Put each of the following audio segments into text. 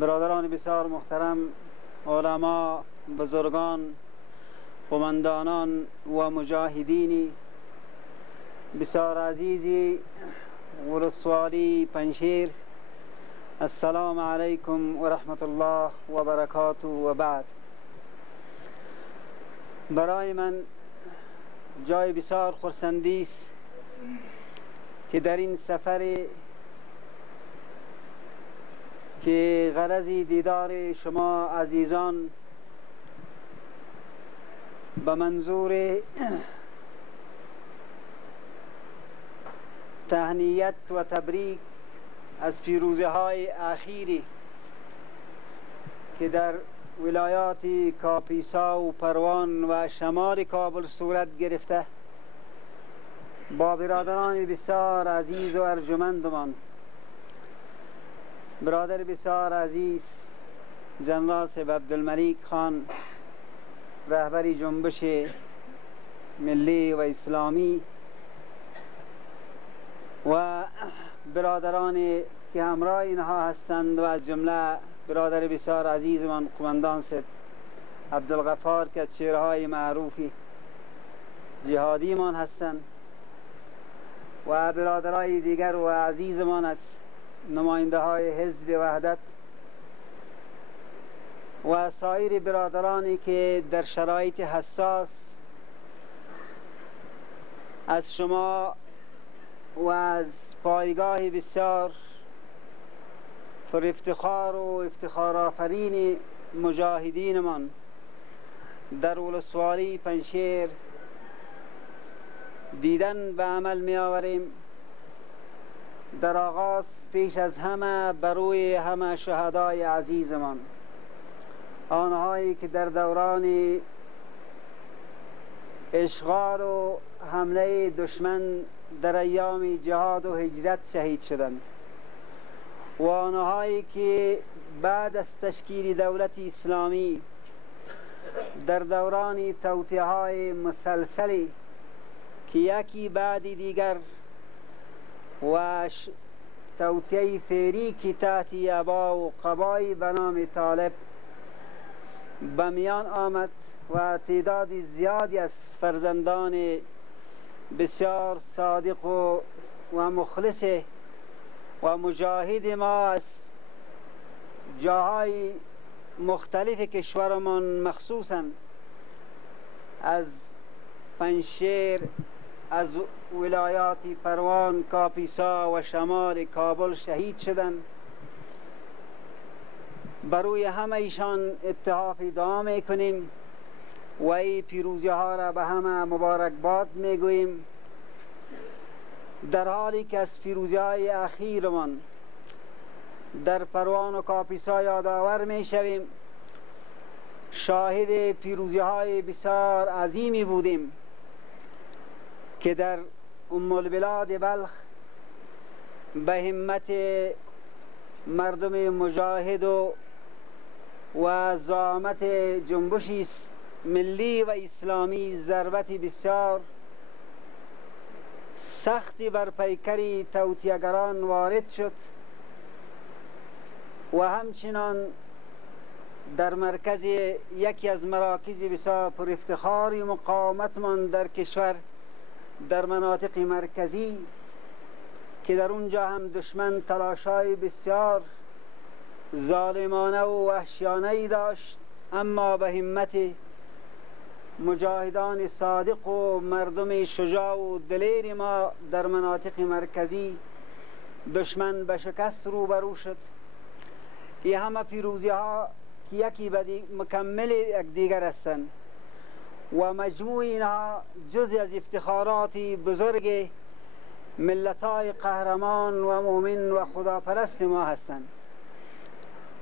برادران بسیار محترم، علما، بزرگان، قماندانان و مجاهدین بسیار عزیزی ولسوالی پنجشیر، السلام علیکم و رحمت الله و برکاته. و بعد، برای من جای بسیار خرسندی است که در این سفر که غرضی دیدار شما عزیزان به منظور تهنیت و تبریک از پیروزی های اخیری که در ولایات کاپیسا و پروان و شمال کابل صورت گرفته، با برادران بسیار عزیز و ارجمندمان، برادر بسیار عزیز جنرال صاحب عبدالملیک خان، رهبر جنبش ملی و اسلامی، و برادران که همراه اینها هستند و از جمله برادر بسیار عزیزمان قماندان صاحب عبدالغفار که از چهره‌های معروفی جهادیمان هستند، و برادرای دیگر و عزیزمان از نماینده های حزب وحدت و سایر برادرانی که در شرایط حساس از شما و از پایگاه بسیار پر افتخار و افتخار آفرین مجاهدینمان در ولسوالی پنجشیر دیدن به عمل می آوریم. در آغاز پیش از همه بروی همه شهدای عزیزمان، آنهایی که در دوران اشغال و حمله دشمن در ایام جهاد و هجرت شهید شدند، و آنهایی که بعد از تشکیل دولت اسلامی در دوران توطئه‌های مسلسلی که یکی بعد دیگر و توطئه فعلی که تحت ابا و قبای به نام طالب به میان آمد و تعداد زیادی از فرزندان بسیار صادق و مخلص و مجاهد ما از جاهای مختلف کشورمان، مخصوصا از پنجشیر، از ولایات پروان، کاپیسا و شمال کابل شهید شدند. بروی همه ایشان اتحاف دعا میکنیم و این پیروزی ها را به همه مبارکباد میگوییم، در حالی که از پیروزی های اخیرمان در پروان و کاپیسا یادآور میشویم. شاهد پیروزی های بسیار عظیمی بودیم که در ام البلاد بلخ به همت مردم مجاهد و زعامت جنبش ملی و اسلامی ضربت بسیار سختی بر پیکر توطئه‌گران وارد شد، و همچنان در مرکز یکی از مراکز بسیار پر افتخار مقاومتمان در کشور، در مناطق مرکزی، که در اونجا هم دشمن تلاشای بسیار ظالمانه و وحشیانه ای داشت، اما به همت مجاهدان صادق و مردم شجاع و دلیر ما در مناطق مرکزی دشمن به شکست روبرو شد. این همه پیروزی ها که یکی مکمل یک دیگر هستند و مجموع اینها جزء از افتخارات بزرگ ملت‌های قهرمان و مؤمن و خداپرست ما هستند.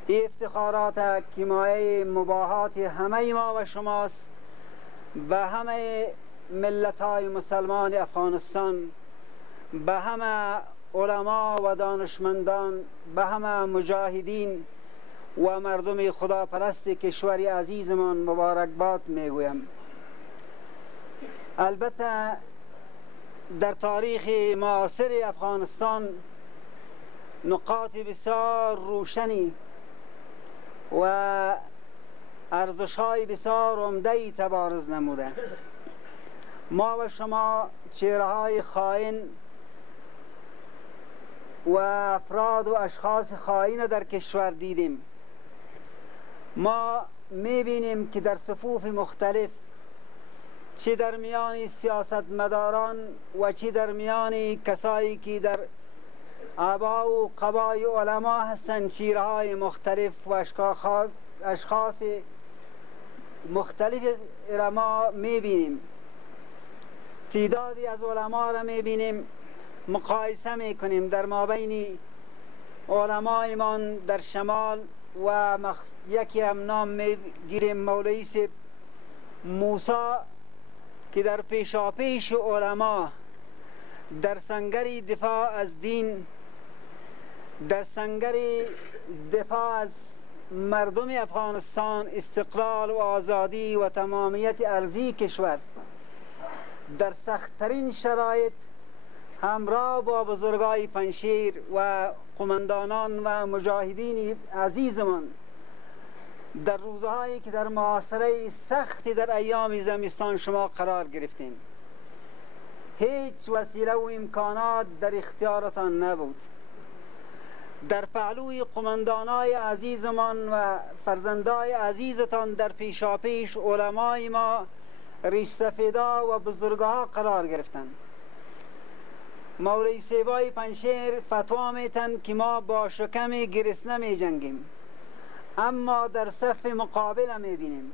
این افتخارات که مایه مباهات همه ما و شماست، به همه ملت‌های مسلمان افغانستان، به همه علما و دانشمندان، به همه مجاهدین و مردم خداپرست کشور عزیزمان مبارکباد میگویم. البته در تاریخ معاصر افغانستان نقاط بسیار روشنی و ارزش‌های بسیار عمده‌ای تبارز نموده. ما و شما چهره‌های خائن و افراد و اشخاص خائن در کشور دیدیم. ما می‌بینیم که در صفوف مختلف، چه در میان سیاستمداران و چه در میان کسایی که در آبا و قبای علما هستند، چهره‌های مختلف و اشخاص مختلف را ما می‌بینیم. تعدادی از علما را می‌بینیم، مقایسه می‌کنیم در مابین علمایمان در شمال و یکی هم نام می‌گیریم مولوی سیب موسی که در پیشاپیش علما در سنگر دفاع از دین، در سنگر دفاع از مردم افغانستان، استقلال و آزادی و تمامیت ارضی کشور، در سخت‌ترین شرایط همراه با بزرگای پنشیر و قماندانان و مجاهدین عزیزمان در روزهایی که در محاصره سختی در ایام زمستان شما قرار گرفتیم، هیچ وسیله و امکانات در اختیارتان نبود. در پهلوی قماندانای عزیزمان و فرزندای عزیزتان در پیشاپیش علمای ما ریش سفیدا و بزرگها قرار گرفتند. مولوی سیبای پنشیر فتوا میتن که ما با شکم گرسنه می جنگیم، اما در صف مقابل میبینیم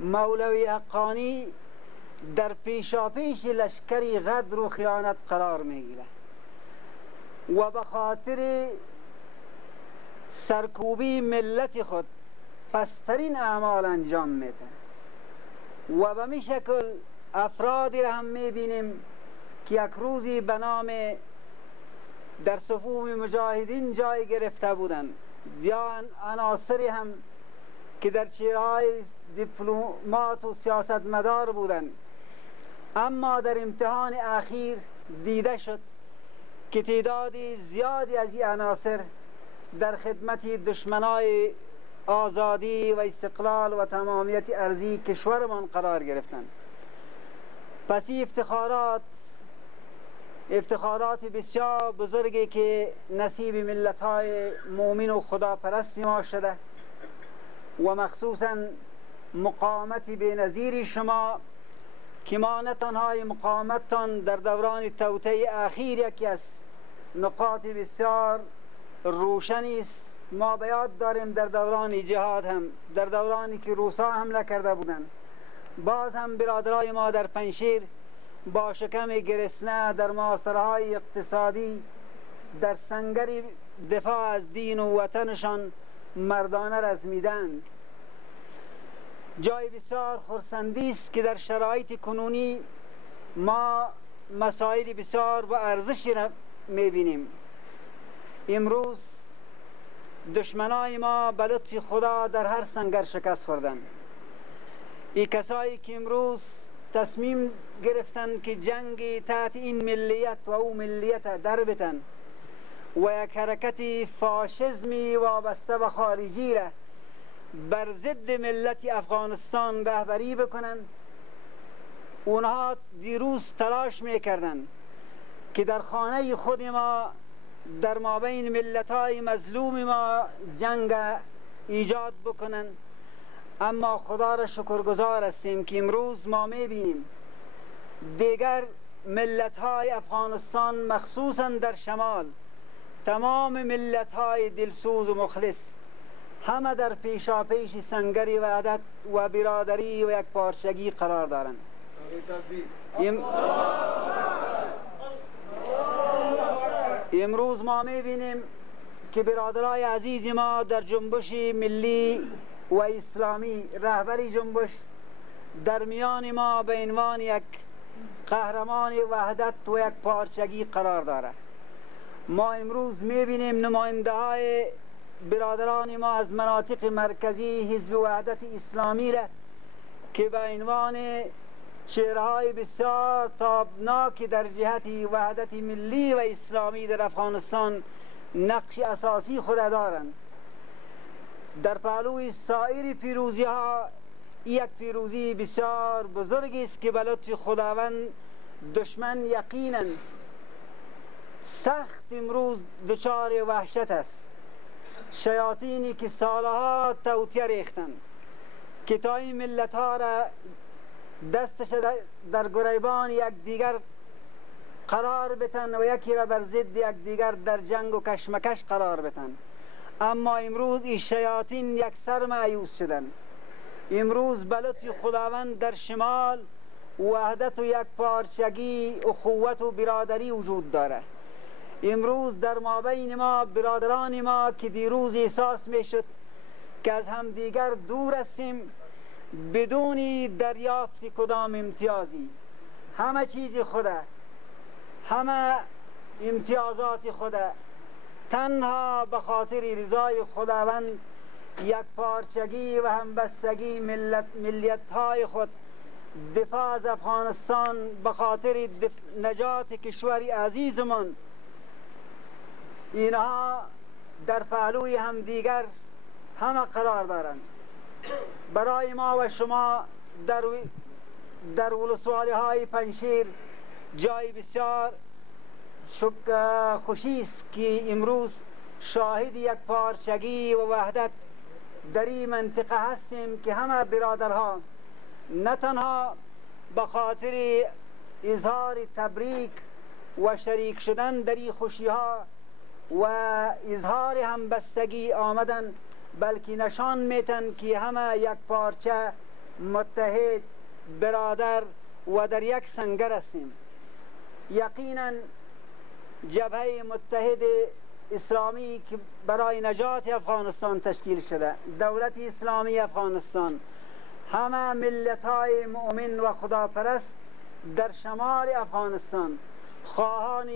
مولوی حقانی در پیشاپیش لشکری غدر و خیانت قرار میگیره و به خاطر سرکوبی ملت خود پسترین اعمال انجام میده. و به می شکل افرادی را هم میبینیم که یک روزی به نام در صفوف مجاهدین جای گرفته بودند، یا عناصری هم که در چهره‌های دیپلمات و سیاستمدار بودند، اما در امتحان اخیر دیده شد که تعداد زیادی از این عناصر در خدمت دشمنای آزادی و استقلال و تمامیت ارضی کشورمان قرار گرفتند. پس این افتخارات بسیار بزرگی که نصیب ملت‌های مؤمن و خداپرست ما شده و مخصوصاً مقاومت بی‌نظیر شما که ما نه تنها مقاومتتان در دوران توطئه اخیر یکی از نقاط بسیار روشنی است. ما به یاد داریم در دوران جهاد هم، در دورانی که روسا حمله کرده بودند، باز هم برادرای ما در پنشیر با شکم گرسنه در محاصره‌های اقتصادی در سنگر دفاع از دین و وطنشان مردانه رزمیدند. جای بسیار خرسندی است که در شرایط کنونی ما مسائل بسیار با ارزشی را می‌بینیم. امروز دشمنای ما به لطف خدا در هر سنگر شکست خوردند. این کسایی که امروز تصمیم گرفتند که جنگ تحت این ملیت و او ملیت در بتن و یک حرکت فاشیسمی وابسته به خارجی را بر ضد ملت افغانستان رهبری بکنند، اونها دیروز تلاش میکردند که در خانه خود ما در مابین ملت‌های مظلوم ما جنگ ایجاد بکنند، اما خدا را شکرگزار هستیم که امروز ما میبینیم دیگر ملت‌های افغانستان مخصوصاً در شمال، تمام ملت‌های دلسوز و مخلص همه در پیشاپیش سنگری وحدت و برادری و یک پارچگی قرار دارند. امروز ما میبینیم که برادرای عزیز ما در جنبش ملی و اسلامی، رهبری جنبش در میان ما به عنوان یک قهرمان وحدت و یک پارچگی قرار دارد. ما امروز میبینیم نماینده های برادران ما از مناطق مرکزی حزب وحدت اسلامی را که به عنوان چهره‌های بسیار تابناک در جهت وحدت ملی و اسلامی در افغانستان نقش اساسی خود دارند. در پهلوی سایر پیروزی ها یک پیروزی بسیار بزرگی است که به لطف خداوند دشمن یقینا سخت امروز دچار وحشت است. شیاطینی که سالها توطیه ریختند که تا این ملت ها را دستش در گریبان یک دیگر قرار بتن و یکی را بر ضد یک دیگر در جنگ و کشمکش قرار بتن، اما امروز این شیاطین یک سر مایوس شدن. امروز به لطف خداوند در شمال وحدت و یک پارچگی اخوت و برادری وجود داره. امروز در مابین ما برادران ما که دیروز احساس میشد که از هم دیگر دور هستیم بدون دریافت کدام امتیازی، همه چیز خوده، همه امتیازات خوده، تنها به خاطر رضای خداوند یک پارچگی و همبستگی ملیت‌های خود دفاع از افغانستان به خاطر نجات کشور عزیزمان، اینها در پهلوی همدیگر همه قرار دارند. برای ما و شما در ولسوالی های پنشیر جای بسیار خوشی است که امروز شاهد یک پارچگی و وحدت در این منطقه هستیم که همه برادرها نه تنها به خاطر اظهار تبریک و شریک شدن در این خوشی ها و اظهار همبستگی آمدن، بلکه نشان میتن که همه یک پارچه متحد برادر و در یک سنگر هستیم. یقینا جبهه متحد اسلامی که برای نجات افغانستان تشکیل شده، دولت اسلامی افغانستان، همه ملت‌های مؤمن و خداپرست در شمال افغانستان خواهان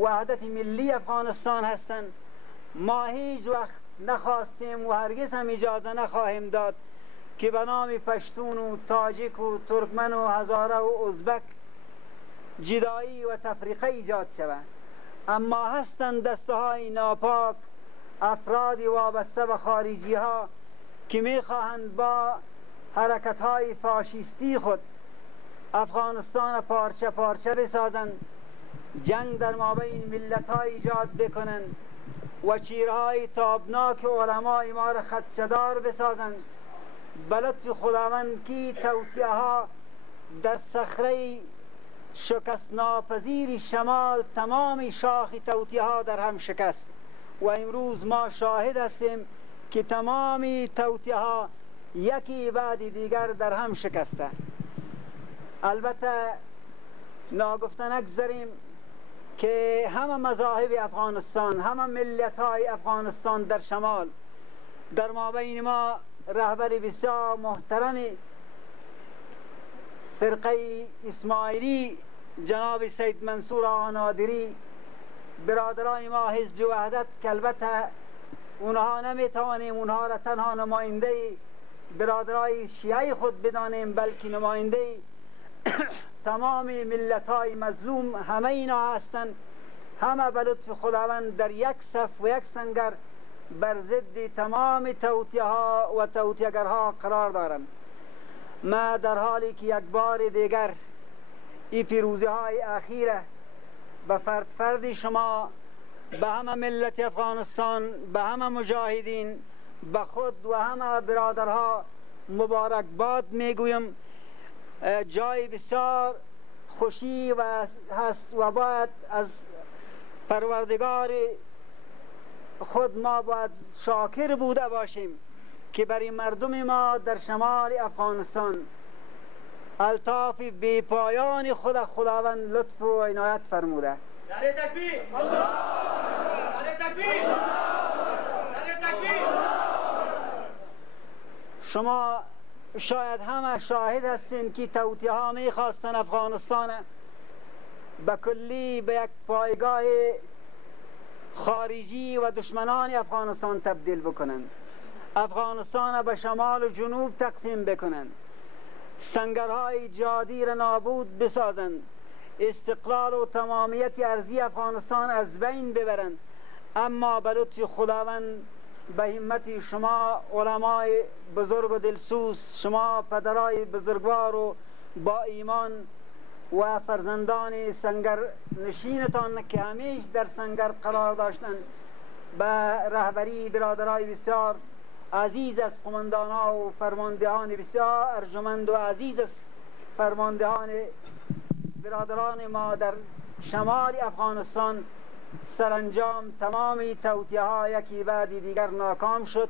وحدت ملی افغانستان هستند. ما هیچ وقت نخواستیم و هرگز هم اجازه نخواهیم داد که به نام پشتون و تاجیک و ترکمن و هزاره و ازبک جدایی و تفریقه ایجاد شود. اما هستند دسته های ناپاک، افرادی وابسته به خارجی ها که میخواهند با حرکت های فاشیستی خود افغانستان پارچه پارچه بسازند، جنگ در مابین ملت ها ایجاد بکنند و چیرهای تابناک علمای ما را خدشه‌دار بسازند. به لطف خداوند کی توطیه ها در صخره شکست ناپذیر شمال تمام شاخ توطیه ها در هم شکست و امروز ما شاهد هستیم که تمام توطیه ها یکی بعد دیگر در هم شکسته. البته ناگفته نگذاریم که همه مذاهب افغانستان، همه ملت های افغانستان در شمال، در مابین ما رهبر بسیار محترم فرقه اسماعیلی جناب سید منصور آقا نادری، برادران ما حزب وحدت که البته اونها نمیتوانیم اونها را تنها نماینده برادرای شیعه خود بدانیم، بلکه نماینده تمام ملت های مظلوم همه اینا هستند. همه به لطف خداوند در یک صف و یک سنگر بر ضد تمام توطیه ها و توطیه‌گرها قرار دارند. ما در حالی که یک بار دیگر این پیروزی های اخیره به فرد فرد شما، به همه ملت افغانستان، به همه مجاهدین، به خود و همه برادرها مبارکباد میگویم. جای بسیار خوشی و هست و باید از پروردگار خود ما باید شاکر بوده باشیم که برای مردم ما در شمال افغانستان الطاف بی پایان خداوند لطف و عنایت فرموده. نعره تکبیر! نعره تکبیر! نعره تکبیر! شما شاید همه شاهد هستین که توطیه ها میخواستن افغانستان به کلی به یک پایگاه خارجی و دشمنان افغانستان تبدیل بکنند، افغانستان به شمال و جنوب تقسیم بکنند، سنگرهای جادی را نابود بسازند، استقلال و تمامیت ارضی افغانستان از بین ببرند. اما به لطف خداوند به همت شما علمای بزرگ و دلسوز، شما پدرای بزرگوار و با ایمان و فرزندان سنگر نشینتان که همیش در سنگر قرار داشتند، به رهبری برادرای بسیار عزیز از قماندانها و فرماندهان بسیار ارجمند و عزیز از فرماندهان برادران ما در شمال افغانستان، سرانجام تمام توطئه ها یکی بعد دیگر ناکام شد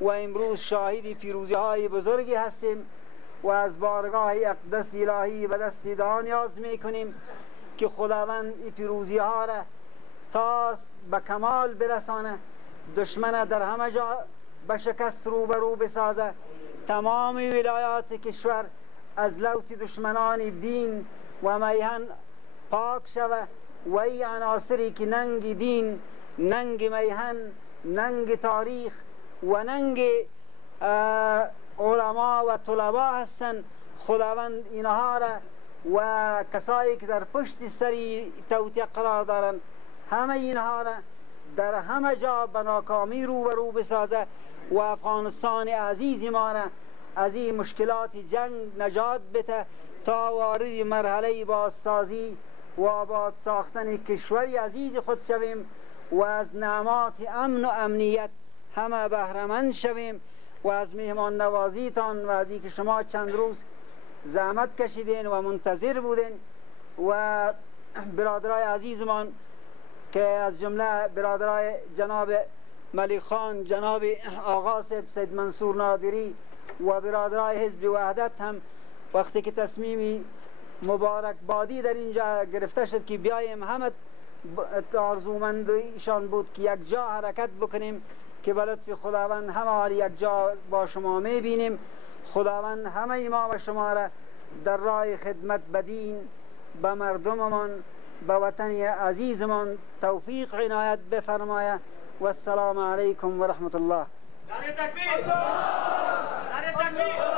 و امروز شاهد پیروزی های بزرگی هستیم و از بارگاه اقدس الهی به دست دعا نیاز میکنیم که خداوند این پیروزی ها را تا به کمال برسانه، دشمن در همه جا به شکست روبرو بسازه، تمام ولایات کشور از لوث دشمنان دین و میهن پاک شوه و این عناصری که ننگ دین، ننگ میهن، ننگ تاریخ و ننگ علما و طلبا هستند، خداوند اینها را و کسایی که در پشت سری توطئه قرار دارند همه اینها را در همه جا به ناکامی روبرو بسازه و افغانستان عزیز ما را از این مشکلات جنگ نجات بده تا وارد مرحله بازسازی و آباد ساختن کشوری عزیز خود شویم و از نعمات امن و امنیت همه بهره‌مند شویم و از مهمان نوازیتان و از اینکه شما چند روز زحمت کشیدین و منتظر بودین و برادرای عزیزمان که از جمله برادرای جناب ملک خان، جناب آقا سید منصور نادری و برادرای حزب وحدت هم وقتی که تصمیمی مبارکبادی در اینجا گرفته شد که بیایم، همه آرزومندیشان بود که یک جا حرکت بکنیم که به لطف خداوند همه حال یک جا با شما میبینیم. خداوند همه ما و شما را در راه خدمت به دین، به مردممان، به وطن عزیزمان توفیق عنایت بفرمایه و السلام علیکم و رحمت الله. نعره تکبیر! نعره تکبیر!